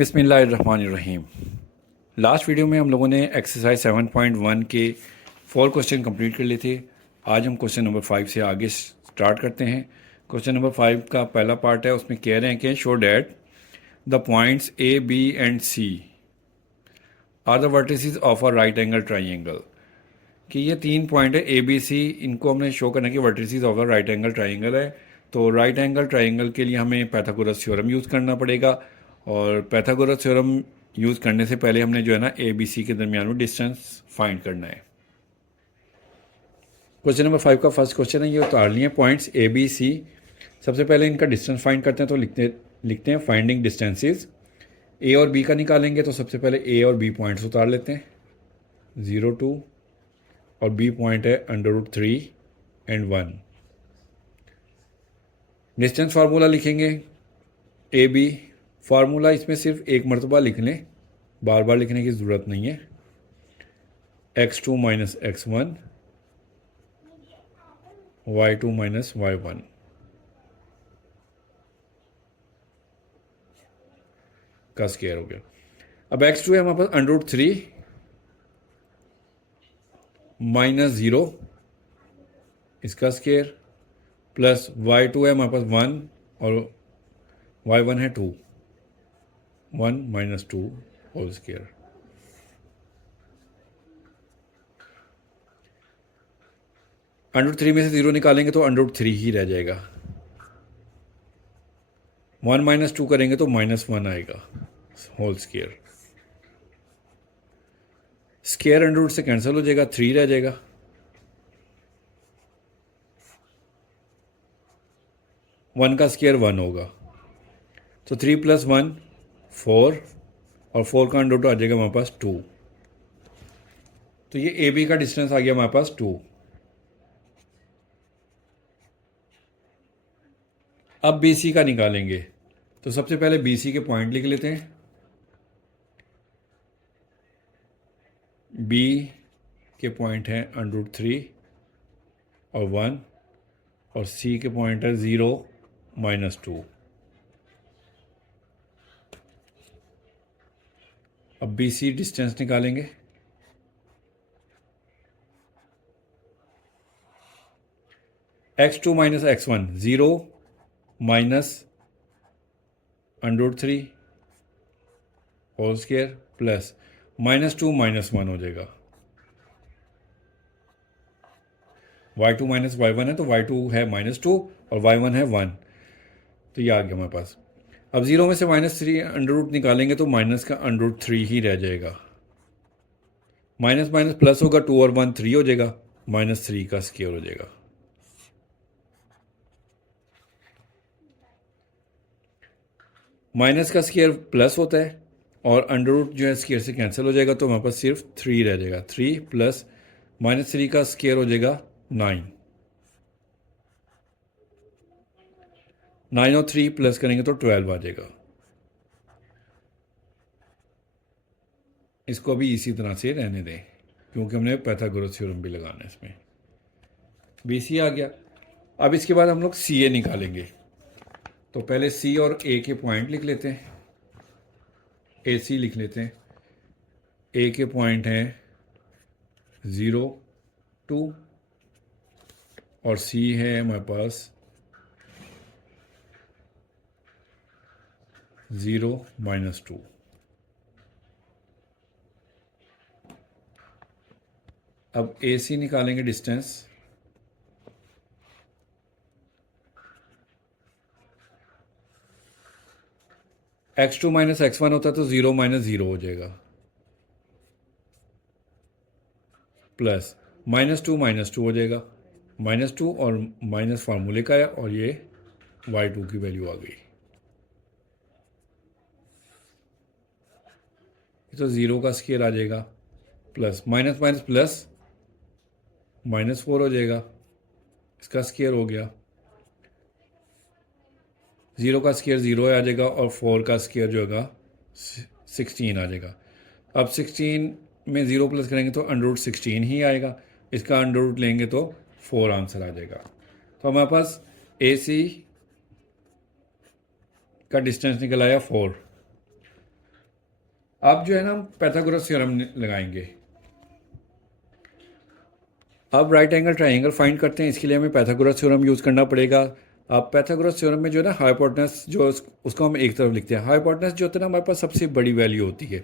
बिस्मिल्लाहिर्रहमानिर्रहीम। Last video में हम लोगों ने एक्सरसाइज 7.1 के 4 क्वेश्चन कंप्लीट कर लिए थे। आज हम क्वेश्चन नंबर 5 से आगे स्टार्ट करते हैं। क्वेश्चन नंबर 5 का पहला पार्ट है, उसमें कह रहे हैं कि show that the points A B and C are the vertices of a right angle triangle. कि ये 3 पॉइंट है ए बी सी, इनको हमने शो करना कि vertices of a right angle triangle है। तो राइट एंगल ट्राइंगल के लिए हमें पाइथागोरस थ्योरम यूज़ करना पड़ेगा, और पाइथागोरस थ्योरम यूज़ करने से पहले हमने जो है ना ए बी सी के दरमियान में डिस्टेंस फाइंड करना है। क्वेश्चन नंबर 5 का फर्स्ट क्वेश्चन है, ये उतार लिए पॉइंट्स ए बी सी। सबसे पहले इनका डिस्टेंस फाइंड करते हैं, तो लिखते हैं फाइंडिंग डिस्टेंसेस। ए और बी का निकालेंगे, तो सबसे पहले ए और बी पॉइंट्स उतार लेते हैं, 0 2, और बी पॉइंट है √3 एंड 1। डिस्टेंस फार्मूला लिखेंगे ए बी। फार्मूला इसमें सिर्फ एक मरतबा लिख लें, बार बार लिखने की ज़रूरत नहीं है। x2 minus x1 y2 minus y1। का स्क्वायर हो गया। अब x2 है हमारे पास √3 माइनस 0, इसका स्क्वायर, प्लस y2 है हमारे पास 1 और y1 है 2, 1 माइनस 2 होल स्क्वायर। √3 में से 0 निकालेंगे तो √3 ही रह जाएगा। 1 माइनस 2 करेंगे तो -1 आएगा होल स्क्वायर। स्क्वायर √रूट से कैंसिल हो जाएगा, 3 रह जाएगा। वन का स्क्वायर 1 होगा, तो 3 + 1 4, और 4 का √रूट आ जाएगा हमारे पास 2। तो ये ए बी का डिस्टेंस आ गया हमारे पास 2। अब बी सी का निकालेंगे, तो सबसे पहले बी सी के पॉइंट लिख लेते हैं। बी के पॉइंट हैं √3 और 1, और सी के पॉइंट है 0 माइनस 2। अब बी सी डिस्टेंस निकालेंगे। x2 minus x1 0 minus √3 whole square, plus -2 -1 हो जाएगा। y2 माइनस y1 है, तो y2 है -2 और y1 है 1, तो ये आ गया हमारे पास। अब 0 में से -3 √रूट निकालेंगे तो माइनस का √3 ही रह जाएगा। माइनस माइनस प्लस होगा, 2 और 1 3 हो जाएगा, -3 का स्क्वायर हो जाएगा। माइनस का स्क्वायर प्लस होता है, और √रूट जो है स्क्वायर से कैंसिल हो जाएगा, तो हमारे पास सिर्फ 3 रह जाएगा। 3 प्लस -3 का स्क्वायर हो जाएगा 9। 9 और 3 प्लस करेंगे तो 12 आ जाएगा। इसको अभी इसी तरह से रहने दें, क्योंकि हमने पाइथागोरस थ्योरम भी लगाना है इसमें। बी सी आ गया। अब इसके बाद हम लोग सी ए निकालेंगे, तो पहले सी और ए के पॉइंट लिख लेते हैं। ए सी लिख लेते हैं। ए के पॉइंट हैं 0 2, और सी है हमारे पास 0 माइनस 2। अब ए सी निकालेंगे डिस्टेंस। x2 माइनस x1 होता है तो 0 माइनस 0 हो जाएगा, प्लस -2 हो जाएगा। -2 और माइनस फार्मूले का है, और ये y2 की वैल्यू आ गई। तो 0 का स्क्वायर आ जाएगा, प्लस माइनस माइनस प्लस -4 हो जाएगा, इसका स्क्वायर हो गया। 0 का स्क्वायर 0 आ जाएगा, और 4 का स्क्वायर जो होगा 16 आ जाएगा। अब 16 में 0 प्लस करेंगे तो √16 ही आएगा, इसका √रूट लेंगे तो 4 आंसर आ जाएगा। तो हमारे पास ए सी का डिस्टेंस निकल आया 4। अब जो है ना हम पाइथागोरस थ्योरम लगाएंगे। अब राइट एंगल ट्राइंगल फाइंड करते हैं, इसके लिए हमें पाइथागोरस थ्योरम यूज़ करना पड़ेगा। अब पाइथागोरस थ्योरम में जो है ना हाइपोटेनस जो उसको हम एक तरफ लिखते हैं। हाइपोटेनस जो होता है ना हमारे पास सबसे बड़ी वैल्यू होती है।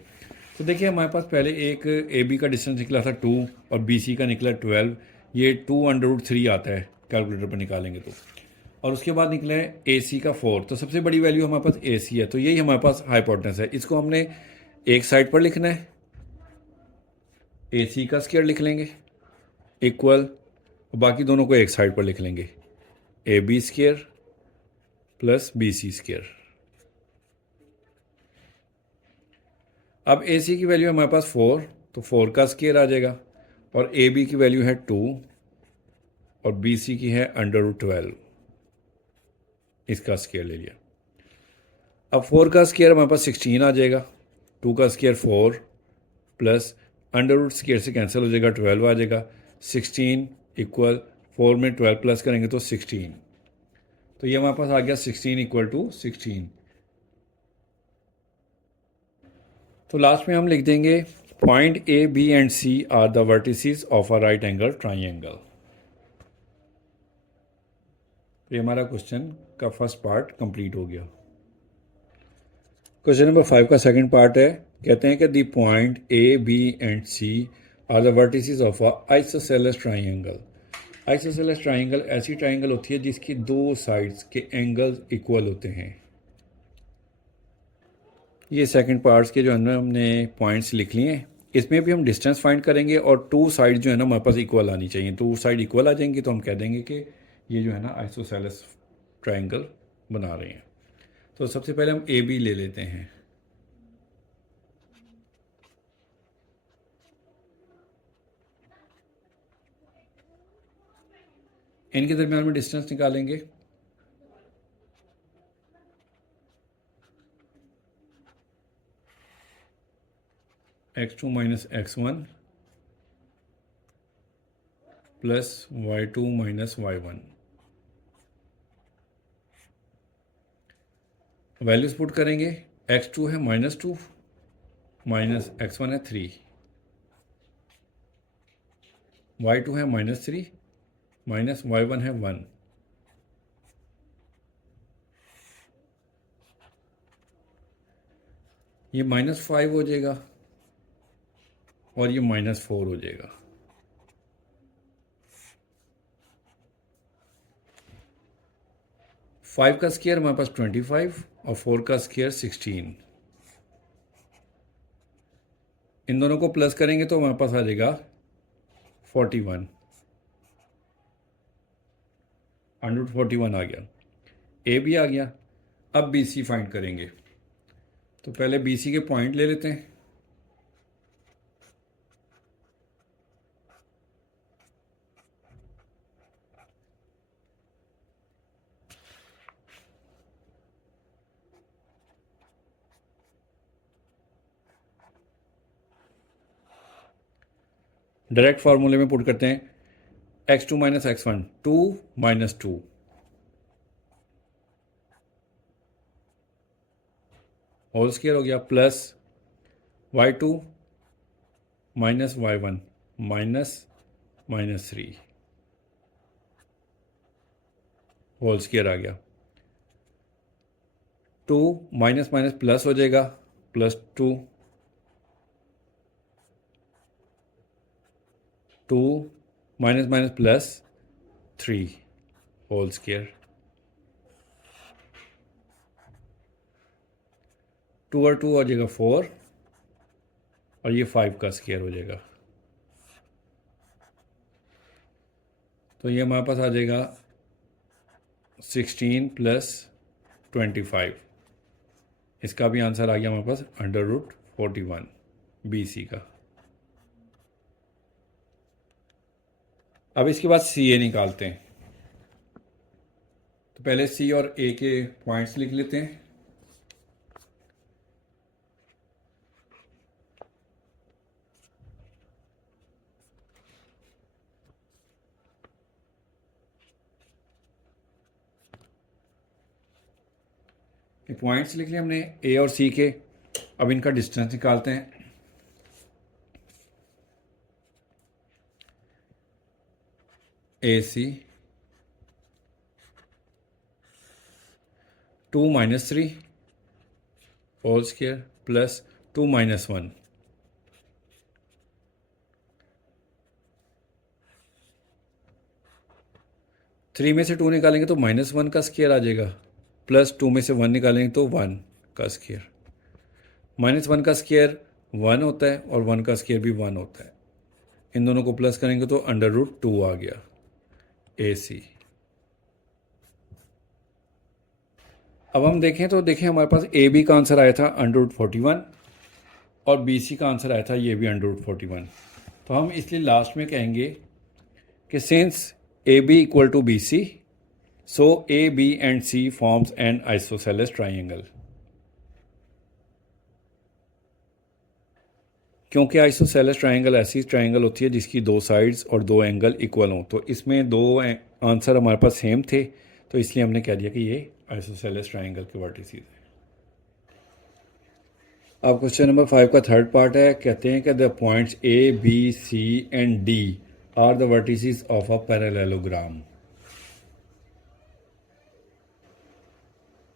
तो देखिए हमारे पास पहले एक ए बी का डिस्टेंस निकला था 2 और बी सी का निकला 12। ये 2√3 आता है कैलकुलेटर पर निकालेंगे तो। और उसके बाद निकले ए सी का 4। तो सबसे बड़ी वैल्यू हमारे पास ए सी है, तो यही हमारे पास हाइपोटेनस है। इसको हमने एक साइड पर लिखना है, ए सी का स्क्वायर लिख लेंगे इक्वल, बाकी दोनों को एक साइड पर लिख लेंगे, A B square plus B C square. अब ए सी की वैल्यू है हमारे पास 4, तो 4 का स्क्वायर आ जाएगा। और ए बी की वैल्यू है 2 और बी सी की है √12, इसका स्क्वायर ले लिया। अब 4 का स्क्वायर हमारे पास 16 आ जाएगा, 2 का स्क्वायर 4 प्लस अंडर स्क्वायर से कैंसिल हो जाएगा, 12 आ जाएगा। 16 इक्वल 4 में 12 प्लस करेंगे तो 16, तो ये हमारे पास आ गया 16 इक्वल टू 16। तो लास्ट में हम लिख देंगे point A B and C are the vertices of a right angle triangle. ये हमारा क्वेश्चन का फर्स्ट पार्ट कंप्लीट हो गया। क्वेश्चन नंबर 5 का सेकंड पार्ट है, कहते हैं कि the point A B and C are the vertices of a isosceles triangle. Isosceles triangle ऐसी ट्राइंगल होती है जिसकी दो साइड्स के एंगल्स इक्वल होते हैं। ये सेकंड पार्ट्स के जो है ना हमने पॉइंट्स लिख लिए हैं। इसमें भी हम डिस्टेंस फाइंड करेंगे और टू साइड जो है ना हमारे पास इक्वल आनी चाहिए। टू साइड इक्वल आ जाएंगी तो हम कह देंगे कि ये जो है ना आइसोसेलेस ट्राइंगल बना रहे हैं। तो सबसे पहले हम ए बी ले लेते हैं। इनके दरमियान में डिस्टेंस निकालेंगे। x2 minus x1 plus y2 minus y1। Values put करेंगे। x2 है -2 माइनस x1 है 3, y2 है -3 माइनस y1 है 1। ये -5 हो जाएगा और ये -4 हो जाएगा। फाइव का स्क्वायर हमारे पास 25 और 4 का स्क्वायर 16। इन दोनों को प्लस करेंगे तो हमारे पास आ जाएगा 41, 141 आ गया। ए भी आ गया। अब बी सी फाइंड करेंगे, तो पहले बी सी के पॉइंट ले लेते हैं। डायरेक्ट फार्मूले में पुट करते हैं। x2 minus x1 2 minus 2 whole square हो गया plus y2 minus y1 -3 whole square आ गया। 2 माइनस माइनस प्लस हो जाएगा, +2 2 माइनस माइनस +3 होल स्क्वायर। 2 और 2 हो जाएगा 4 और ये 5 का स्क्वायर हो जाएगा। तो ये हमारे पास आ जाएगा 16 प्लस 25। इसका भी आंसर आ गया हमारे पास √41 बी सी का। अब इसके बाद सी ए निकालते हैं। तो पहले सी और ए के पॉइंट्स लिख लेते हैं। ये पॉइंट्स लिख लिए हमने ए और सी के। अब इनका डिस्टेंस निकालते हैं। A C 2 minus 3 whole square plus 2 minus 1। 3 में से 2 निकालेंगे तो -1 का स्क्वायर आ जाएगा, प्लस 2 में से 1 निकालेंगे तो 1 का स्क्वायर। -1 का स्क्वायर 1 होता है और 1 का स्क्वायर भी 1 होता है। इन दोनों को प्लस करेंगे तो √2 आ गया ए सी। अब हम देखें तो देखें हमारे पास ए बी का आंसर आया था √41 और बी सी का आंसर आया था ये भी √41। तो हम इसलिए लास्ट में कहेंगे कि since A B equal to B C, so A B and C forms an isosceles triangle. क्योंकि आइसोसेलेस ट्राइंगल ऐसी ट्राइंगल होती है जिसकी 2 साइड्स और 2 एंगल इक्वल हों, तो इसमें 2 आंसर हमारे पास सेम थे, तो इसलिए हमने कह दिया कि ये आइसोसेलेस ट्राइंगल के वर्टिसेस हैं। अब क्वेश्चन नंबर 5 का थर्ड पार्ट है। कहते हैं कि the points A B C and D are the vertices of a parallelogram.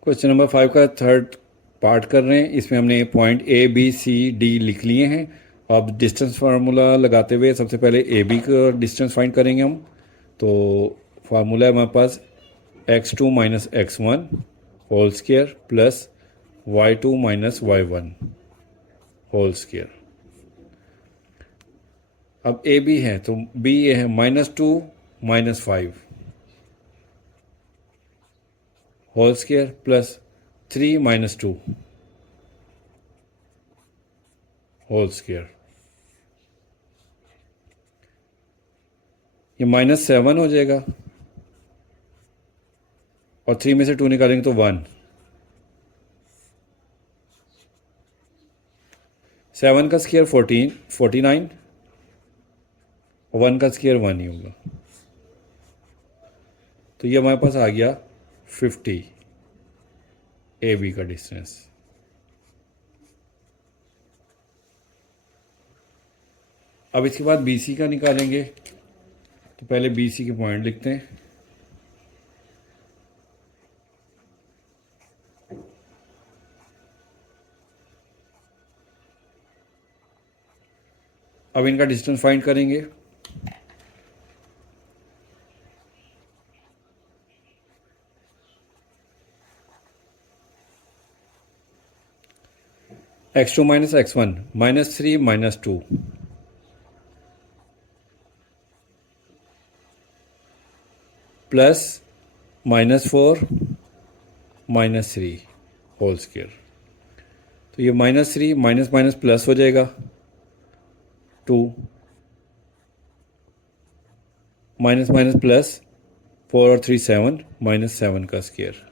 Question number 5 का थर्ड पार्ट कर रहे हैं। इसमें हमने point A B C D लिख लिए हैं। अब डिस्टेंस फार्मूला लगाते हुए सबसे पहले ए बी का डिस्टेंस फाइंड करेंगे हम। तो फार्मूला है हमारे पास x2 minus x1 whole square plus y2 minus y1 whole square. अब ए बी है तो बी ये है -2 minus 5 whole square plus 3 minus 2 whole square. ये -7 हो जाएगा और 3 में से 2 निकालेंगे तो 1। 7 का स्क्वायर 49 और 1 का स्क्वायर 1 ही होगा, तो ये हमारे पास आ गया 50 ए बी का डिस्टेंस। अब इसके बाद बी सी का निकालेंगे, तो पहले बी सी के पॉइंट लिखते हैं। अब इनका डिस्टेंस फाइंड करेंगे। x2 minus x1 -3 -2 plus -4 -3 whole square. तो ये -3 माइनस माइनस प्लस हो जाएगा 2 माइनस माइनस प्लस 4 और 3 7 -7 का स्क्वायर।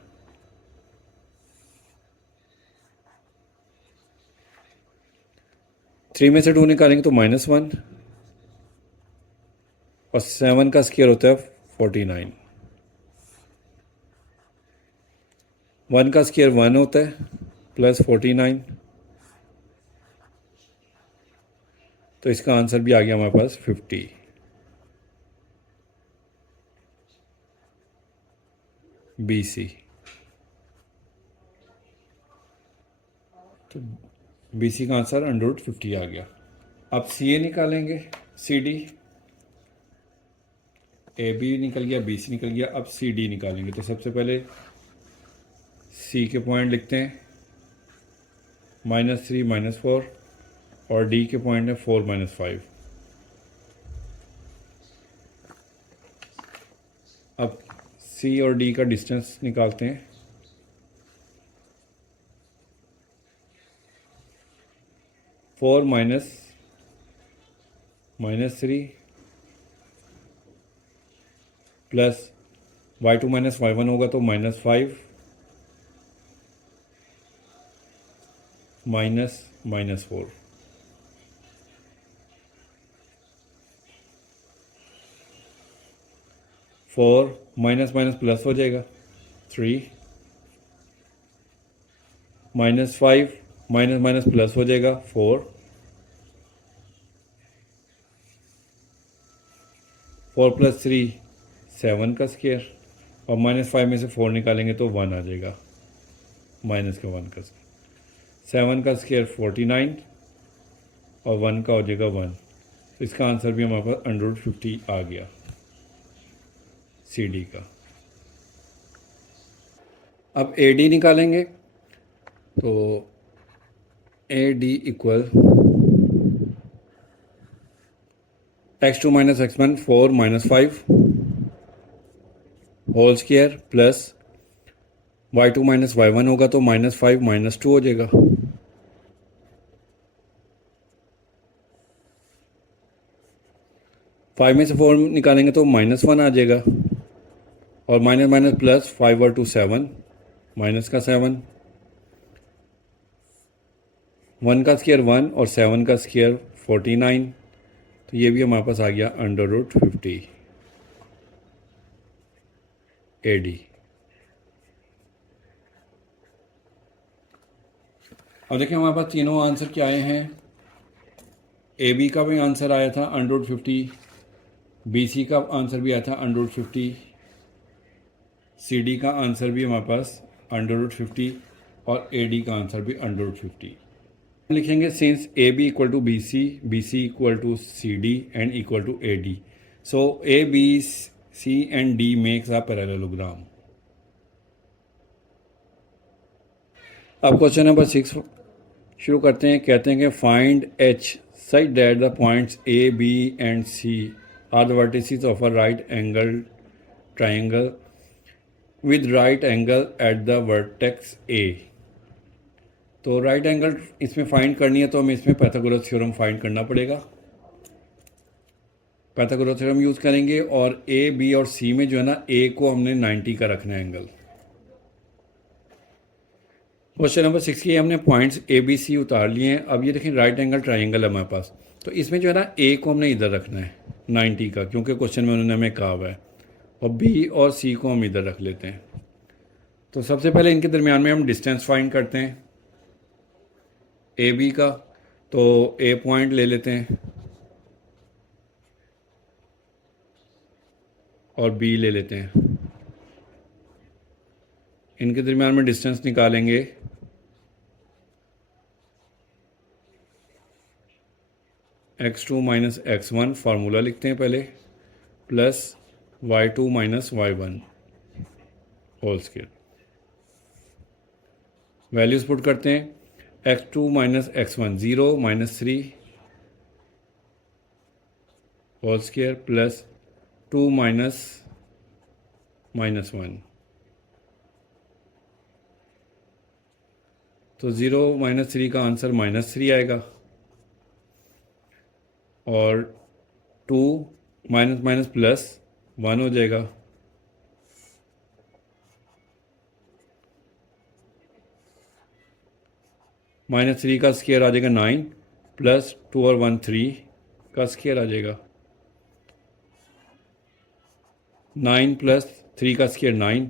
थ्री में से 2 निकालेंगे तो -1 और 7 का स्क्वायर होता है 49। 1 का स्क्वायर 1 होता है प्लस 49, तो इसका आंसर भी आ गया हमारे पास 50 बी सी। तो बी सी का आंसर √50 आ गया। अब सी ए निकालेंगे, सी डी। ए बी निकल गया, बी सी निकल गया, अब सी डी निकालेंगे। तो सबसे पहले सी के पॉइंट लिखते हैं -3 -4 और डी के पॉइंट है 4 -5। अब सी और डी का डिस्टेंस निकालते हैं। Four -3 plus y2 minus y1 होगा तो -5 -4। 4 माइनस माइनस प्लस हो जाएगा 3 -5 माइनस माइनस प्लस हो जाएगा 4, 4 + 3 7 का स्क्वायर, और -5 में से 4 निकालेंगे तो 1 आ जाएगा, माइनस का 1 का स्क्वायर, 7 का स्क्वायर 49 और 1 का हो जाएगा 1। तो इसका आंसर भी हमारे पास √50 आ गया सी डी का। अब ए डी निकालेंगे, तो A D equal x2 - x1 4 - 5 whole square plus y2 - y1 होगा तो -5 - 2 हो जाएगा। फाइव में से 4 निकालेंगे तो -1 आ जाएगा, और माइनस माइनस प्लस 5 और 2 7, माइनस का 7, 1 का स्क्वायर 1 और 7 का स्क्वायर 49, तो ये भी हमारे पास आ गया √50 ए डी। अब देखिए हमारे पास तीनों आंसर क्या आए हैं। ए बी का भी आंसर आया था √50, बी सी का आंसर भी आया था √50, सी डी का आंसर भी हमारे पास √50 और ए डी का आंसर भी √50। लिखेंगे since A B equal to B C equal to C D and equal to A D, so A B C and D makes a parallelogram. अब question number 6 शुरू करते हैं। कहते हैं कि find H such that the points A B and C are the vertices of a right angle triangle with right angle at the vertex A. तो right angle इसमें find करनी है तो हमें इसमें पाइथागोरस थ्योरम फाइंड करना पड़ेगा। Pythagoras theorem use करेंगे, और ए बी और सी में जो है ना, ए को हमने 90 का रखना है एंगल। क्वेश्चन नंबर 6 की हमने पॉइंट्स ए बी सी उतार लिए हैं। अब ये देखें राइट एंगल ट्राइंगल है हमारे पास, तो इसमें जो है ना ए को हमने इधर रखना है 90 का, क्योंकि क्वेश्चन में उन्होंने हमें कहा हुआ है, और बी और सी को हम इधर रख लेते हैं। तो सबसे पहले इनके दरमियान में हम डिस्टेंस फाइंड करते हैं ए बी का। तो ए पॉइंट ले लेते हैं और बी ले लेते हैं, इनके दरमियान में डिस्टेंस निकालेंगे। x2 - x1 फार्मूला लिखते हैं पहले, plus y2 - y1 whole square. Values put करते हैं। x2 - x1 0 - 3 whole square plus 2 - -1, तो 0 - 3 का आंसर -3 आएगा, और 2 माइनस माइनस प्लस 1 हो जाएगा, -3 का स्क्वायर आ जाएगा 9, प्लस 2 और 1 3 का स्क्वायर आ जाएगा, 9 + 3 का स्क्वायर 9,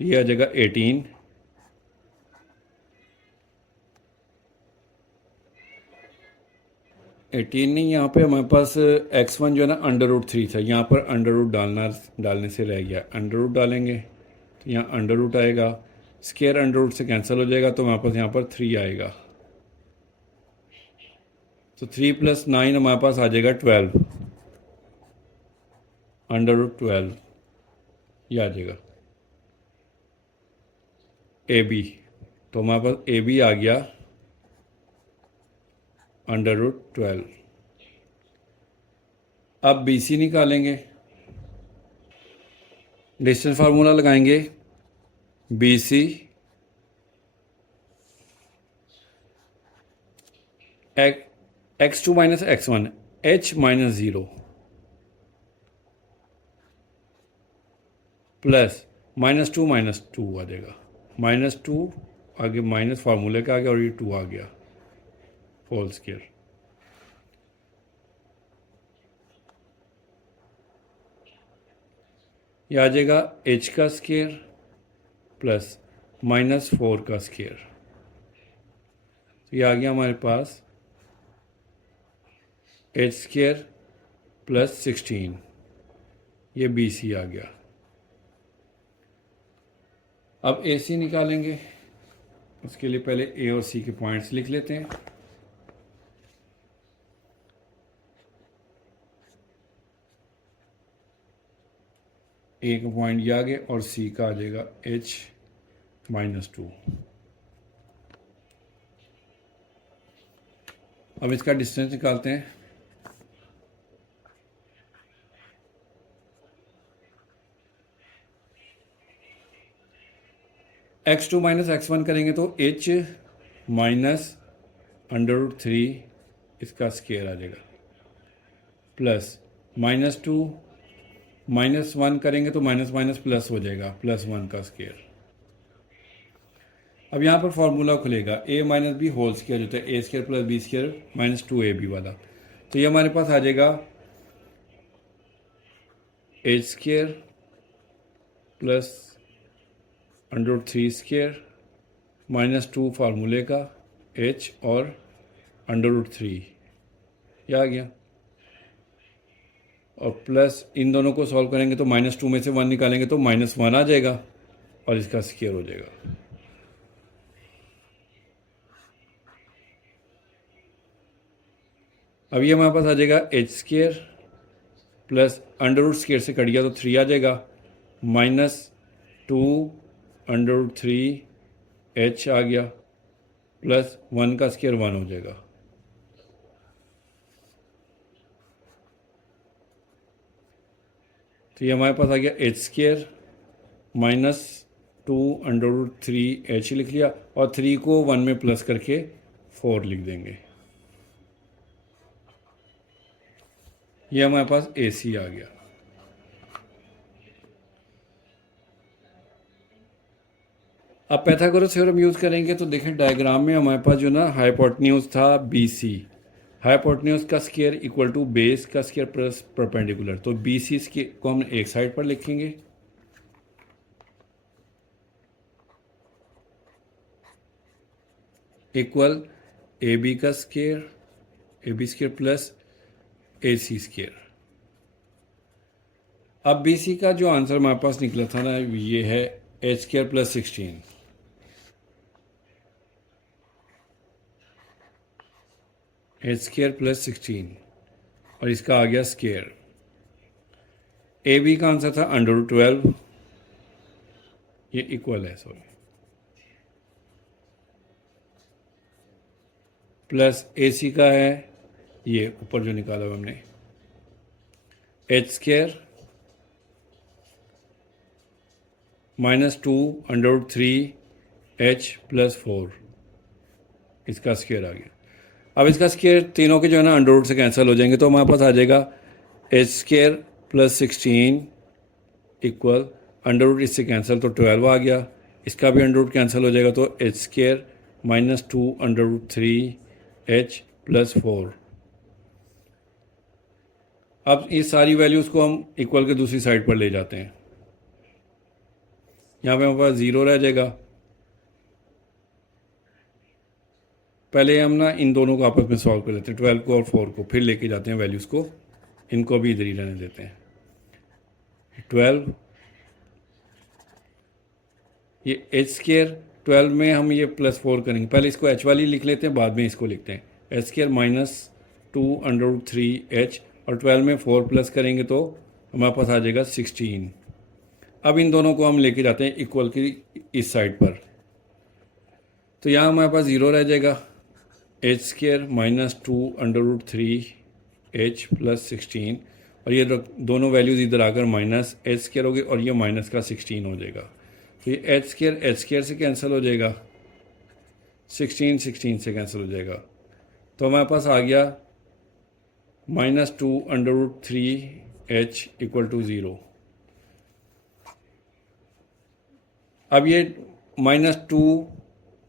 तो ये आ जाएगा 18। नहीं, यहाँ पे हमारे पास x1 जो है ना √3 था, यहाँ पर अंडर डालने से रह गया। अंडर डालेंगे तो यहाँ अंडर आएगा, स्क्वायर अंडर से कैंसिल हो जाएगा, तो हमारे पास यहाँ पर 3 आएगा। तो 3 + 9 हमारे पास आ जाएगा 12, √12 ये आ जाएगा ए बी। तो हमारे पास ए बी आ गया √12। अब बी सी निकालेंगे, डिस्टेंस फार्मूला लगाएंगे। B C x2 - x1 h - 0 plus -2 - 2 आ जाएगा, -2 आगे माइनस फार्मूले का आ गया, और ये 2 आ गया होल स्क्वायर। ये आ जाएगा h का स्क्वायर प्लस -4 का स्क्वायर। तो ये आ गया हमारे पास एच स्क्वायर प्लस 16, ये बी सी आ गया। अब ए सी निकालेंगे, उसके लिए पहले ए और सी के पॉइंट्स लिख लेते हैं। ए का पॉइंट ये आ गया और सी का आ जाएगा h-2। अब इसका डिस्टेंस निकालते हैं। x2 माइनस x1 करेंगे तो h माइनस √3 इसका स्केयर आ जाएगा, प्लस -2 -1 करेंगे तो माइनस माइनस प्लस हो जाएगा, +1 का स्केयर। अब यहाँ पर फॉर्मूला खुलेगा a minus B whole square, जो है A square plus B square -2ab वाला। तो ये हमारे पास आ जाएगा एच स्केयर प्लस √3 स्केयर -2 फार्मूले का h और √3 ये आ गया, और प्लस इन दोनों को सॉल्व करेंगे तो -2 में से 1 निकालेंगे तो -1 आ जाएगा और इसका स्केयर हो जाएगा। अब ये हमारे पास आ जाएगा एच स्केयर प्लस √ स्केयर से कट गया तो 3 आ जाएगा, -2 √3 h आ गया, प्लस 1 का स्केयर 1 हो जाएगा। तो ये हमारे पास आ गया एच स्केयर -2 √3 h लिख लिया, और 3 को 1 में प्लस करके 4 लिख देंगे। ये हमारे पास ए सी आ गया। अब पाइथागोरस थ्योरम यूज़ करेंगे तो देखें डायग्राम में हमारे पास जो ना हाइपोटेन्यूज था बी सी, हाइपोटेन्यूज का स्केयर इक्वल टू बेस का स्केयर प्लस परपेंडिकुलर। तो बी सी को हम एक साइड पर लिखेंगे, इक्वल ए बी का square, A B square plus A C square. अब बी सी का जो आंसर हमारे पास निकला था ना, ये है H square plus 16, H square plus 16, और इसका आ गया स्केयर। ए बी का आंसर था √12, ये इक्वल है, सॉरी, प्लस ए सी का है ये ऊपर जो निकाला हुआ हमने एच स्केयर -2 √3 h प्लस 4, इसका स्केयर आ गया। अब इसका स्केयर तीनों के जो है ना √ से कैंसिल हो जाएंगे, तो हमारे पास आ जाएगा एच स्केयर प्लस 16 इक्वल √ इससे कैंसिल तो 12 आ गया, इसका भी √ कैंसिल हो जाएगा तो एच स्केयर -2 √3 h प्लस 4। अब इस सारी वैल्यूज़ को हम इक्वल के दूसरी साइड पर ले जाते हैं, यहाँ पे हमारे पास 0 रह जाएगा। पहले हम ना इन दोनों को आपस में सॉल्व कर लेते हैं, 12 को और 4 को, फिर लेके जाते हैं वैल्यूज़ को, इनको भी इधर ही रहने देते हैं। 12 ये एच स्केयर 12 में हम ये +4 करेंगे, पहले इसको h वाली लिख लेते हैं, बाद में इसको लिखते हैं एच स्केयर -2 √3 h, और 12 में 4 प्लस करेंगे तो हमारे पास आ जाएगा 16। अब इन दोनों को हम लेके जाते हैं इक्वल की इस साइड पर, तो यहाँ हमारे पास 0 रह जाएगा, एच स्केयर -2 √3 h प्लस 16, और ये दोनों वैल्यूज़ इधर आकर माइनस एच स्केयर होगी और ये माइनस का 16 हो जाएगा। तो ये एच स्केयर से कैंसिल हो जाएगा, 16 से कैंसिल हो जाएगा, तो हमारे पास आ गया -2 √3 h इक्वल टू 0। अब ये -2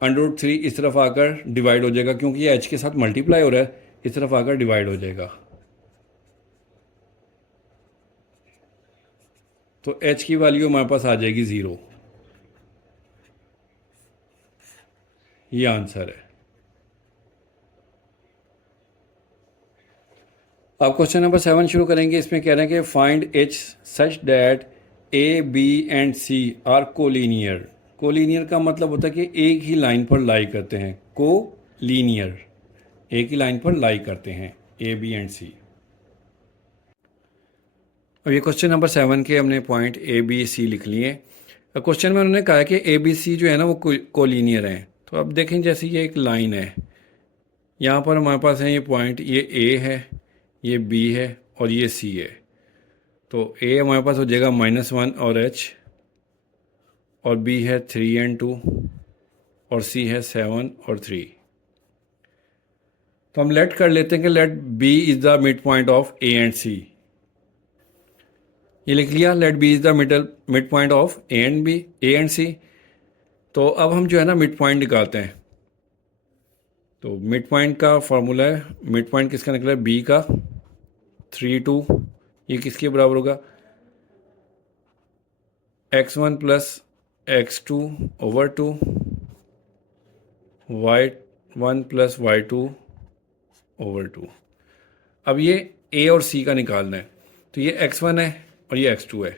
√3 इस तरफ आकर डिवाइड हो जाएगा, क्योंकि ये h के साथ मल्टीप्लाई हो रहा है, इस तरफ आकर डिवाइड हो जाएगा, तो h की वैल्यू हमारे पास आ जाएगी 0। ये आंसर है। अब क्वेश्चन नंबर 7 शुरू करेंगे। इसमें कह रहे हैं कि find H such that A B and C are collinear. Collinear का मतलब होता है कि एक ही लाइन पर लाई करते हैं। कोलीनियर, एक ही लाइन पर लाई करते हैं ए बी एंड सी। अब ये क्वेश्चन नंबर 7 के हमने पॉइंट ए बी सी लिख लिए। अब क्वेश्चन में उन्होंने कहा कि ए बी सी जो है ना वो कोलीनियर हैं। तो अब देखें, जैसे ये एक लाइन है, यहाँ पर हमारे पास है ये पॉइंट, ये ए है, ये बी है और ये सी है। तो ए हमारे पास हो जाएगा -1 और एच, और बी है 3 और 2, और सी है 7 और 3। तो हम लेट कर लेते हैं कि let B is the mid point of A and C. ये लिख लिया, let B is the mid point of A and C. तो अब हम जो है ना मिड पॉइंट निकालते हैं। तो मिड पॉइंट का फॉर्मूला है, मिड पॉइंट किसका निकला है, बी का, 3 2। ये किसके बराबर होगा, x1 plus x2 over 2, y1 plus y2 over 2। अब ये a और c का निकालना है। तो ये x1 है और ये x2 है।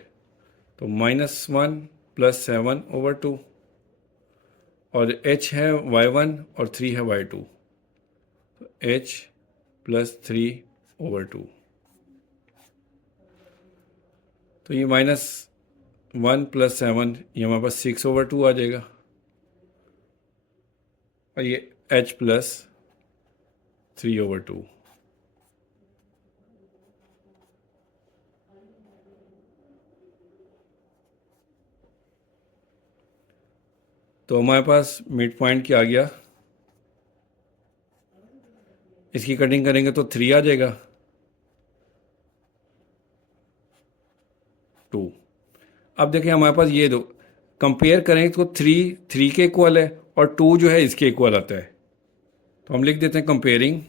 तो -1 प्लस 7 ओवर 2, और h है y1 और 3 है y2। तो h प्लस 3 ओवर 2। तो ये -1 प्लस 7, ये हमारे पास 6 ओवर 2 आ जाएगा। और ये h प्लस 3 ओवर 2। तो हमारे पास मिड पॉइंट क्या आ गया, इसकी कटिंग करेंगे तो 3 आ जाएगा, 2। अब देखें हमारे पास ये दो कंपेयर करें तो 3 के इक्वल है और 2 जो है इसके इक्वल आता है। तो हम लिख देते हैं कंपेयरिंग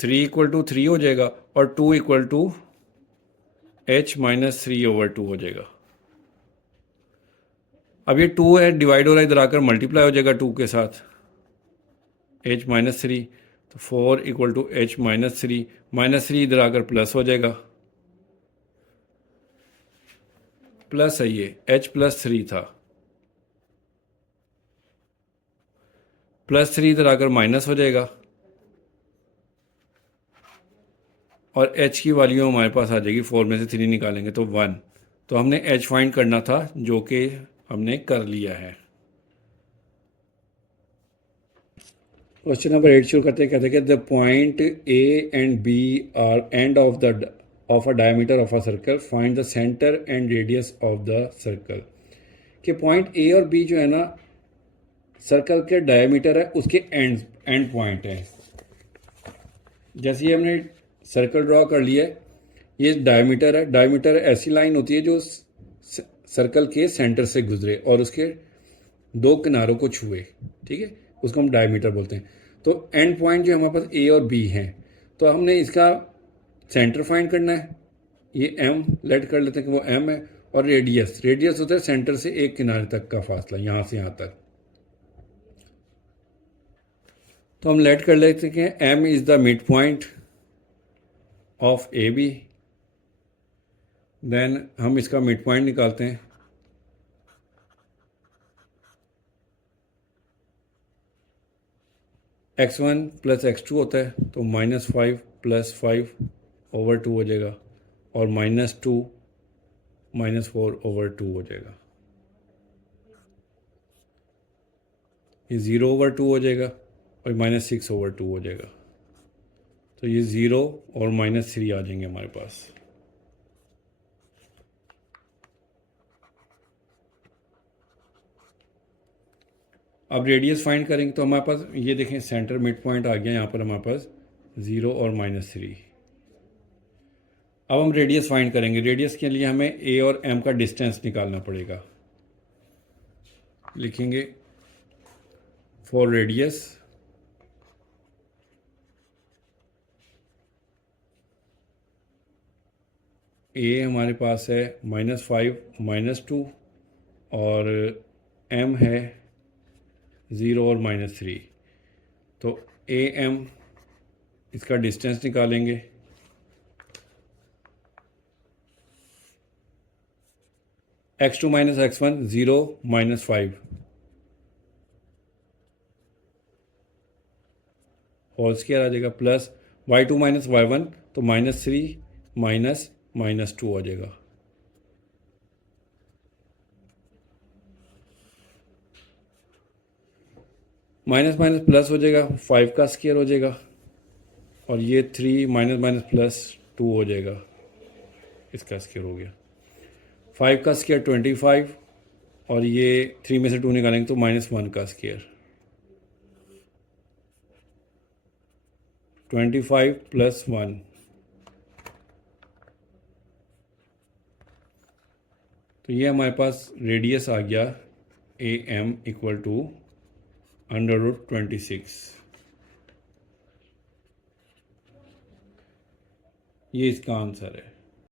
3 इक्वल टू 3 हो जाएगा और 2 equal to h minus 3 over 2 हो जाएगा। अब ये 2 है, डिवाइड हो रहा है, इधर आकर मल्टीप्लाई हो जाएगा 2 के साथ, h माइनस 3। तो 4 इक्वल टू h माइनस 3, -3 इधर आकर प्लस हो जाएगा, प्लस है ये h प्लस 3 था, +3 इधर आकर माइनस हो जाएगा, और h की वैल्यू हमारे पास आ जाएगी, 4 में से 3 निकालेंगे तो 1। तो हमने h फाइंड करना था, जो कि हमने कर लिया है। क्वेश्चन नंबर 8 शुरू करते हैं। कहते हैं कि the point A and B are end of a diameter of a circle, find the centre and radius of the circle. कि पॉइंट ए और बी जो है ना सर्कल के डायमीटर है, उसके एंड पॉइंट है। जैसे ये हमने सर्कल ड्रॉ कर लिया है, ये डायमीटर है। डायमीटर ऐसी लाइन होती है जो सर्कल के सेंटर से गुजरे और उसके दो किनारों को छुए, ठीक है, उसको हम डायमीटर बोलते हैं। तो एंड पॉइंट जो हमारे पास ए और बी हैं, तो हमने इसका सेंटर फाइंड करना है। ये एम लेट कर लेते हैं कि वो एम है, और रेडियस होता है सेंटर से एक किनारे तक का फासला, यहाँ से यहाँ तक। तो हम लेट कर लेते हैं कि M is the mid point of A B. Then हम इसका मिड पॉइंट निकालते हैं। x1 प्लस x2 होता है, तो -5 प्लस 5 ओवर 2 हो जाएगा, और -2 -4 ओवर 2 हो जाएगा। ये 0 ओवर 2 हो जाएगा और -6 ओवर 2 हो जाएगा। तो ये 0 और -3 आ जाएंगे हमारे पास। अब रेडियस फाइंड करेंगे तो हमारे पास ये देखें सेंटर मिड पॉइंट आ गया यहाँ पर हमारे पास 0 और -3। अब हम रेडियस फाइंड करेंगे। रेडियस के लिए हमें ए और एम का डिस्टेंस निकालना पड़ेगा। लिखेंगे फॉर रेडियस ए हमारे पास है -5 -2 और m है 0 और -3, तो am इसका डिस्टेंस निकालेंगे। x2 - x1 0 -5 होल स्क्वायर आ जाएगा, प्लस y2 - y1 तो -3 -2 आ जाएगा। माइनस माइनस प्लस हो जाएगा, 5 का स्क्वायर हो जाएगा, और ये 3 -+2 हो जाएगा, इसका स्क्वायर हो गया। 5 का स्क्वायर 25, और ये 3 में से 2 निकालेंगे तो -1 का स्क्वायर, 25 + 1, तो ये हमारे पास रेडियस आ गया AM = √26। ये इसका आंसर है।